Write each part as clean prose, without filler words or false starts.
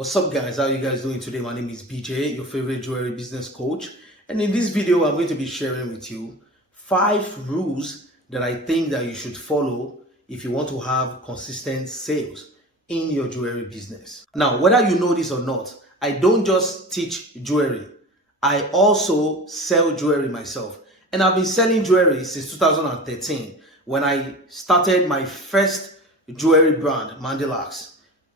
What's up guys, how are you guys doing today? My name is BJ, your favorite jewelry business coach, and in this video I'm going to be sharing with you 5 rules that I think that you should follow if you want to have consistent sales in your jewelry business. Now, whether you know this or not, I don't just teach jewelry, I also sell jewelry myself, and I've been selling jewelry since 2013 when I started my first jewelry brand, Mandelax.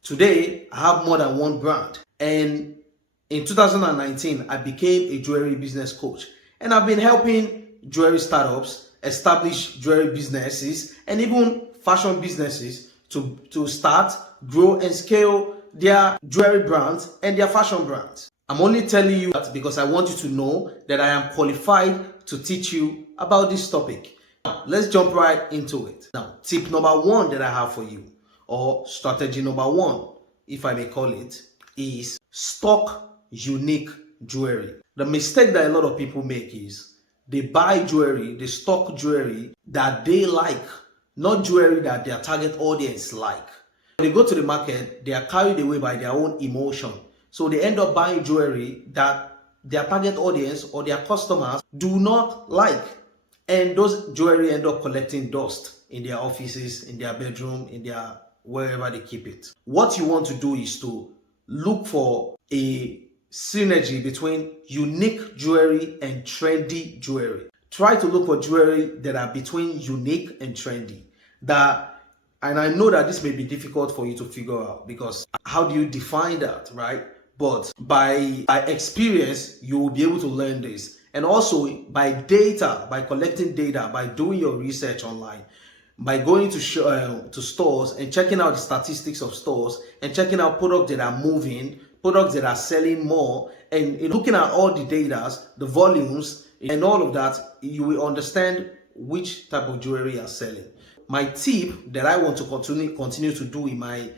Today, I have more than one brand, and in 2019, I became a jewelry business coach, and I've been helping jewelry startups, establish jewelry businesses, and even fashion businesses to start, grow, and scale their jewelry brands and their fashion brands. I'm only telling you that because I want you to know that I am qualified to teach you about this topic. Now, let's jump right into it. Now, tip number 1 that I have for you, or strategy number 1, if I may call it, is stock unique jewelry. The mistake that a lot of people make is they buy jewelry, they stock jewelry that they like, not jewelry that their target audience like. When they go to the market, they are carried away by their own emotion. So they end up buying jewelry that their target audience or their customers do not like. And those jewelry end up collecting dust in their offices, in their bedroom, in their wherever they keep it. What you want to do is to look for a synergy between unique jewelry and trendy jewelry. Try to look for jewelry that are between unique and trendy. And I know that this may be difficult for you to figure out, because how do you define that, right? But by experience, you will be able to learn this. And also by data, by collecting data, by doing your research online, by going to stores and checking out the statistics of stores and checking out products that are moving, products that are selling more, and looking at all the data, the volumes, and all of that, you will understand which type of jewelry are selling. My tip that I want to continue to do in my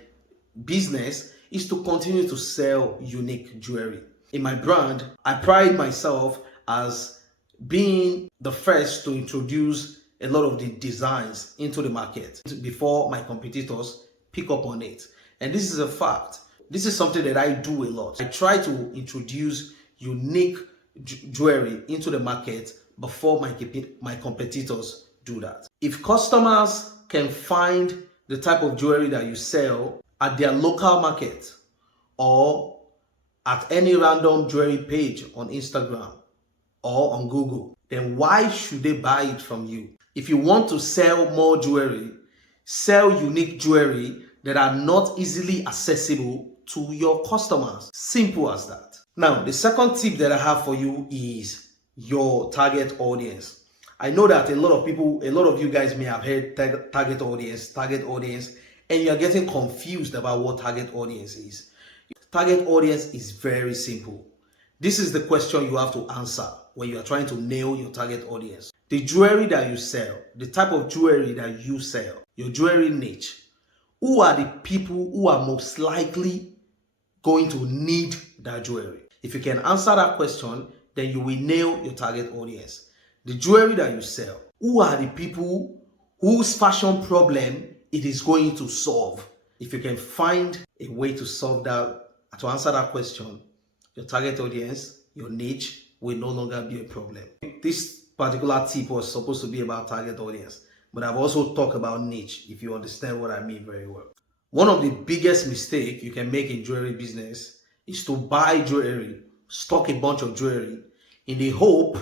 business is to continue to sell unique jewelry. In my brand, I pride myself as being the first to introduce a lot of the designs into the market before my competitors pick up on it. And this is a fact. This is something that I do a lot. I try to introduce unique jewelry into the market before my competitors do that. If customers can find the type of jewelry that you sell at their local market or at any random jewelry page on Instagram or on Google, then why should they buy it from you? If you want to sell more jewelry, sell unique jewelry that are not easily accessible to your customers. Simple as that. Now, the second tip that I have for you is your target audience. I know that a lot of you guys may have heard target audience, and you're getting confused about what target audience is. Target audience is very simple. This is the question you have to answer when you are trying to nail your target audience. The jewelry that you sell, the type of jewelry that you sell, your jewelry niche, who are the people who are most likely going to need that jewelry? If you can answer that question, then you will nail your target audience. The jewelry that you sell, who are the people whose fashion problem it is going to solve? If you can find a way to solve that, to answer that question, your target audience, your niche will no longer be a problem. This particular tip was supposed to be about target audience, but I've also talked about niche, if you understand what I mean very well. One of the biggest mistakes you can make in jewelry business is to buy jewelry, stock a bunch of jewelry in the hope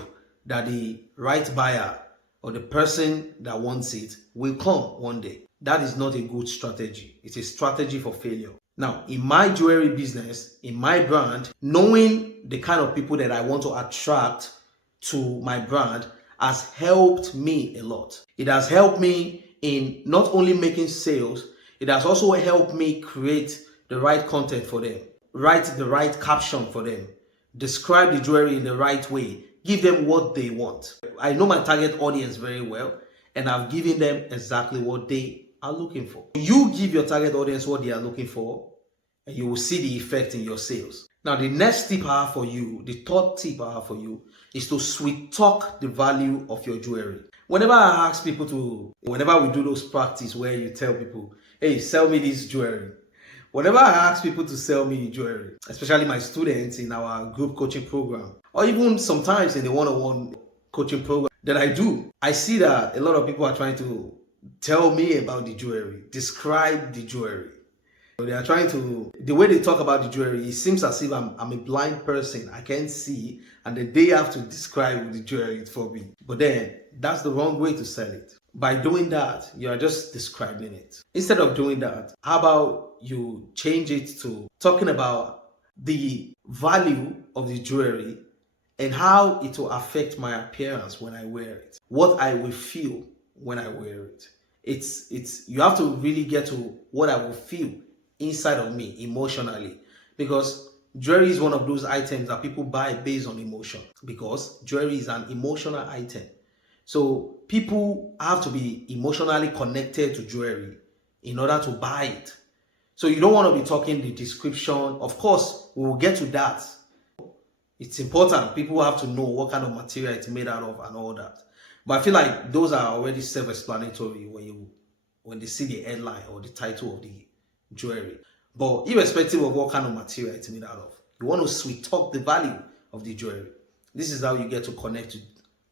that the right buyer or the person that wants it will come one day. That is not a good strategy. It's a strategy for failure. Now, in my jewelry business, in my brand, knowing the kind of people that I want to attract to my brand has helped me a lot. It has helped me in not only making sales, it has also helped me create the right content for them, write the right caption for them, describe the jewelry in the right way, give them what they want. I know my target audience very well, and I've given them exactly what they are looking for. You give your target audience what they are looking for, and you will see the effect in your sales. Now, the next tip I have for you, the third tip I have for you, is to sweet talk the value of your jewelry. Whenever we do those practice where you tell people, hey, sell me this jewelry, Whenever I ask people to sell me jewelry, especially my students in our group coaching program, or even sometimes in the one-on-one coaching program that I do, I see that a lot of people are trying to tell me about the jewelry, describe the jewelry. They are trying to, the way they talk about the jewelry, it seems as if I'm a blind person. I can't see, and then they have to describe the jewelry for me. But then that's the wrong way to sell it. By doing that, you are just describing it. Instead of doing that, how about you change it to talking about the value of the jewelry and how it will affect my appearance when I wear it, what I will feel when I wear it. It's you have to really get to what I will feel inside of me emotionally, because jewelry is one of those items that people buy based on emotion, because jewelry is an emotional item. So people have to be emotionally connected to jewelry in order to buy it. So you don't want to be talking the description. Of course, we will get to that. It's important. People have to know what kind of material it's made out of and all that. But I feel like those are already self-explanatory when they see the headline or the title of the jewelry. But irrespective of what kind of material it's made out of, you want to sweet talk the value of the jewelry. This is how you get to connect to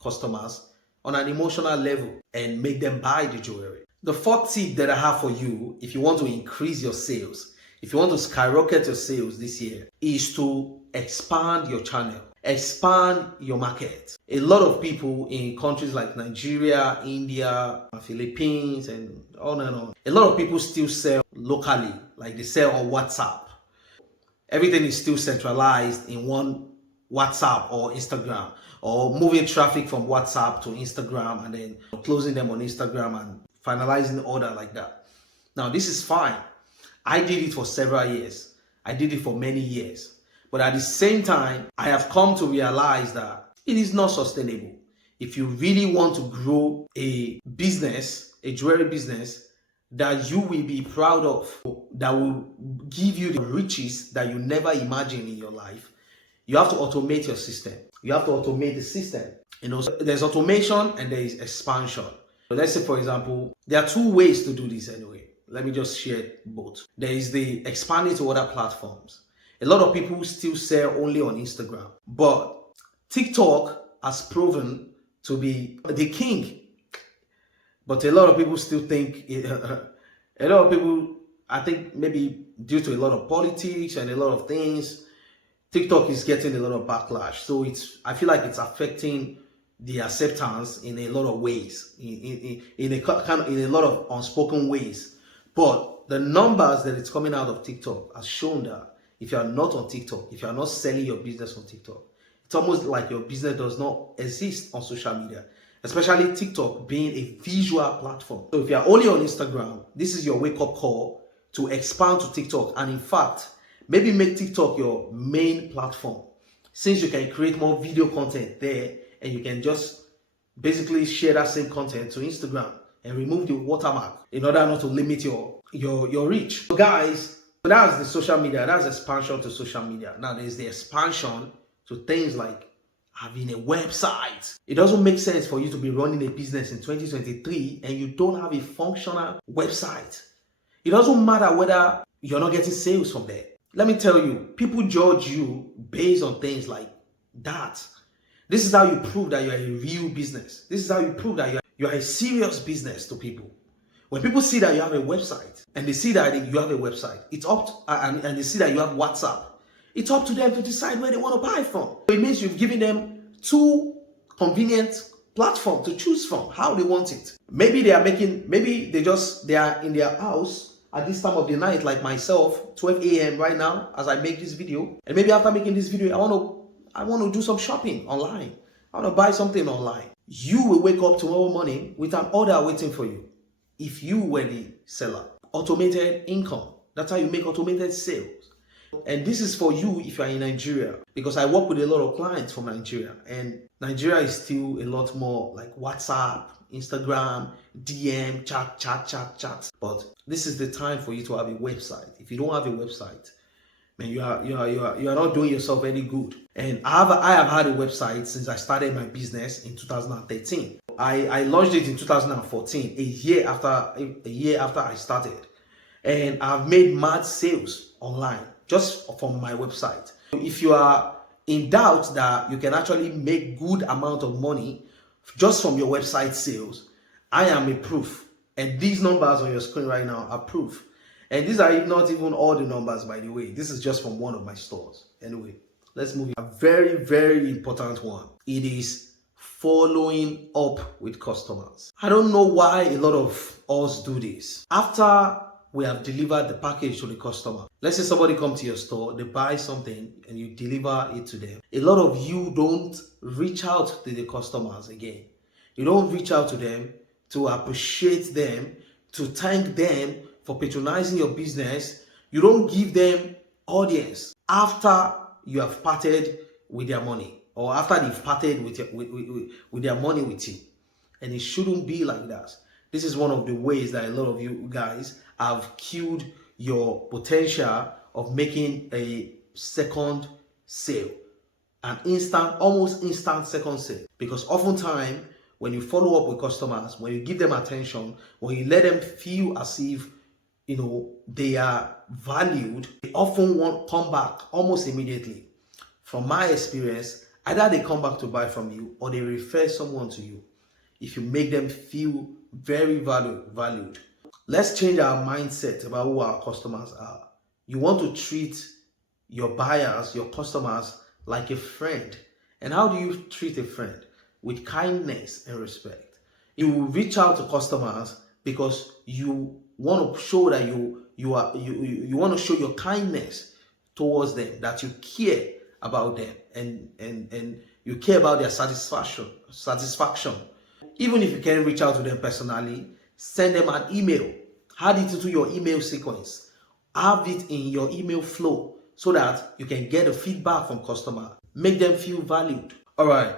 customers on an emotional level and make them buy the jewelry. The fourth tip that I have for you, if you want to increase your sales, if you want to skyrocket your sales this year, is to expand your channel, expand your market. A lot of people in countries like Nigeria, India, Philippines, and on and on, a lot of people still sell locally, like they sell on WhatsApp. Everything is still centralized in one WhatsApp or Instagram, or moving traffic from WhatsApp to Instagram and then closing them on Instagram and finalizing order like that. Now, this is fine. I did it for several years. I did it for many years. But at the same time, I have come to realize that it is not sustainable. If you really want to grow a business, a jewelry business that you will be proud of, that will give you the riches that you never imagined in your life, you have to automate your system. You have to automate the system. You know, so there's automation and there is expansion. So let's say, for example, there are two ways to do this anyway. Let me just share both. There is the expanding to other platforms. A lot of people still sell only on Instagram, but TikTok has proven to be the king. But a lot of people still think, a lot of people, I think maybe due to a lot of politics and a lot of things, TikTok is getting a lot of backlash. So I feel like it's affecting the acceptance in a lot of ways, in a lot of unspoken ways. But the numbers that it's coming out of TikTok has shown that if you are not on TikTok, if you are not selling your business on TikTok, it's almost like your business does not exist on social media, especially TikTok being a visual platform. So if you are only on Instagram, this is your wake-up call to expand to TikTok. And in fact, maybe make TikTok your main platform, since you can create more video content there and you can just basically share that same content to Instagram and remove the watermark in order not to limit your reach. So guys, so that's the social media, that's expansion to social media. Now there's the expansion to things like having a website. It doesn't make sense for you to be running a business in 2023 and you don't have a functional website. It doesn't matter whether you're not getting sales from there. Let me tell you, people judge you based on things like that. This is how you prove that you're a real business. This is how you prove that you're a serious business to people. When people see that you have a website and they see that you have a website, it's up to, and they see that you have WhatsApp, it's up to them to decide where they want to buy from. So it means you've given them two convenient platforms to choose from, how they want it. Maybe they are they are in their house at this time of the night, like myself, 12 a.m. right now as I make this video. And maybe after making this video, I want to do some shopping online. I want to buy something online. You will wake up tomorrow morning with an order waiting for you. If you were the seller, automated income. That's how you make automated sales. And this is for you if you're in Nigeria, because I work with a lot of clients from Nigeria, and Nigeria is still a lot more like WhatsApp, Instagram, DM, chat. But this is the time for you to have a website. If you don't have a website, man, you are not doing yourself any good. And I have had a website since I started my business in 2013. I launched it in 2014, a year after I started. and I've made mad sales online just from my website. If you are in doubt that you can actually make good amount of money just from your website sales, I am a proof. And these numbers on your screen right now are proof. And these are not even all the numbers, by the way. This is just from one of my stores. Anyway, let's move on. A very, very important one. It is following up with customers. I don't know why a lot of us do this. After we have delivered the package to the customer, let's say somebody come to your store, they buy something and you deliver it to them. A lot of you don't reach out to the customers again. You don't reach out to them to appreciate them, to thank them for patronizing your business. You don't give them audience after you have parted with their money, or after they've parted with their money with you. And it shouldn't be like that. This is one of the ways that a lot of you guys have killed your potential of making a second sale, an instant, almost instant second sale. Because oftentimes, when you follow up with customers, when you give them attention, when you let them feel as if they are valued, they often want to come back almost immediately. From my experience, either they come back to buy from you or they refer someone to you. If you make them feel very valued. Let's change our mindset about who our customers are. You want to treat your buyers, your customers, like a friend. And how do you treat a friend? With kindness and respect. You reach out to customers because you want to show that you want to show your kindness towards them, that you care about them, and you care about their satisfaction. Even if you can't reach out to them personally, send them an email. Add it into your email sequence. Have it in your email flow so that you can get a feedback from customer. Make them feel valued. All right.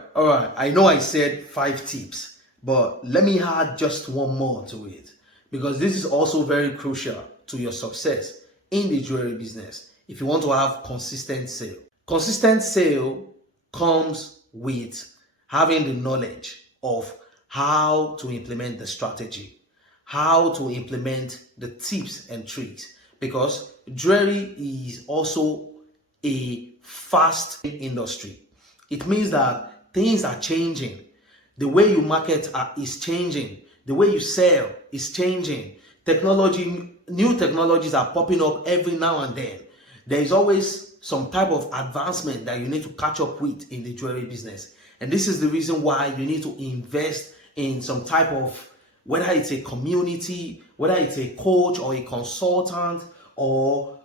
I know I said 5 tips, but let me add just one more to it, because this is also very crucial to your success in the jewelry business. If you want to have consistent sale. Consistent sale comes with having the knowledge of how to implement the strategy, how to implement the tips and tricks, because jewelry is also a fast industry. It means that things are changing. The way you market is changing. The way you sell is changing. New technologies are popping up every now and then. There is always some type of advancement that you need to catch up with in the jewelry business. And this is the reason why you need to invest in some type of, whether it's a community, whether it's a coach or a consultant, or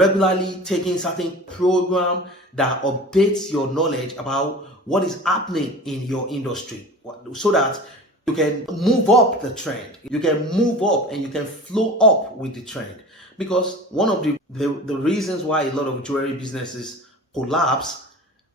regularly taking certain program that updates your knowledge about what is happening in your industry, so that you can move up the trend. You can move up and you can flow up with the trend. Because one of the reasons why a lot of jewelry businesses collapse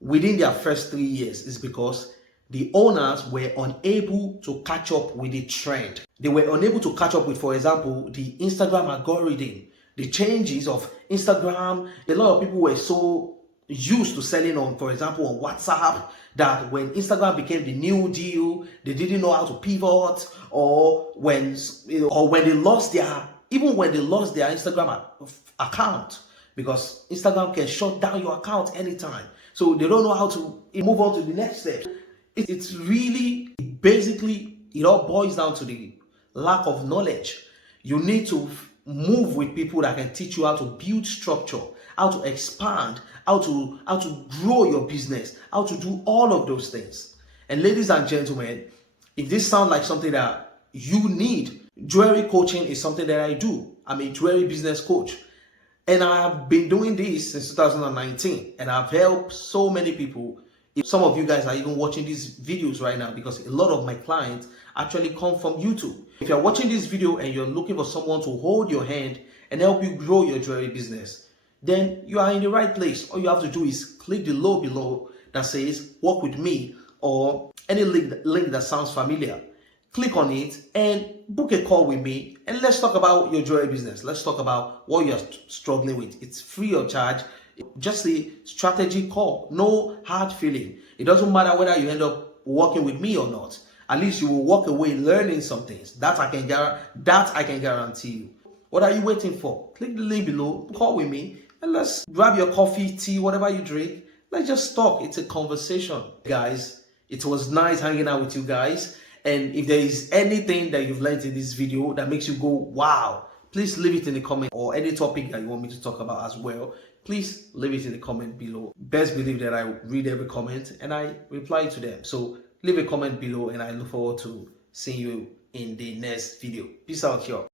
within their first 3 years is because the owners were unable to catch up with the trend. They were unable to catch up with, for example, the Instagram algorithm, the changes of Instagram. A lot of people were so used to selling on, for example, on WhatsApp, that when Instagram became the new deal, they didn't know how to pivot, or when they lost their Instagram account, because Instagram can shut down your account anytime. So they don't know how to move on to the next step. It's really, basically, it all boils down to the lack of knowledge. You need to move with people that can teach you how to build structure, how to expand, how to grow your business, how to do all of those things. And ladies and gentlemen, if this sounds like something that you need, jewelry coaching is something that I do. I'm a jewelry business coach. And I have been doing this since 2019. And I've helped so many people. Some of you guys are even watching these videos right now because a lot of my clients actually come from YouTube. If you're watching this video and you're looking for someone to hold your hand and help you grow your jewelry business, then you are in the right place. All you have to do is click the logo below that says work with me, or any link that sounds familiar. Click on it and book a call with me, and let's talk about your jewelry business. Let's talk about what you're struggling with. It's free of charge. Just a strategy call. No hard feeling. It doesn't matter whether you end up working with me or not. At least you will walk away learning some things. That I can guarantee you. What are you waiting for? Click the link below, call with me, and let's grab your coffee, tea, whatever you drink. Let's just talk. It's a conversation. Guys, it was nice hanging out with you guys. And if there is anything that you've learned in this video that makes you go, wow, please leave it in the comment, or any topic that you want me to talk about as well. Please leave it in the comment below. Best believe that I read every comment and I reply to them. So leave a comment below, and I look forward to seeing you in the next video. Peace out, y'all.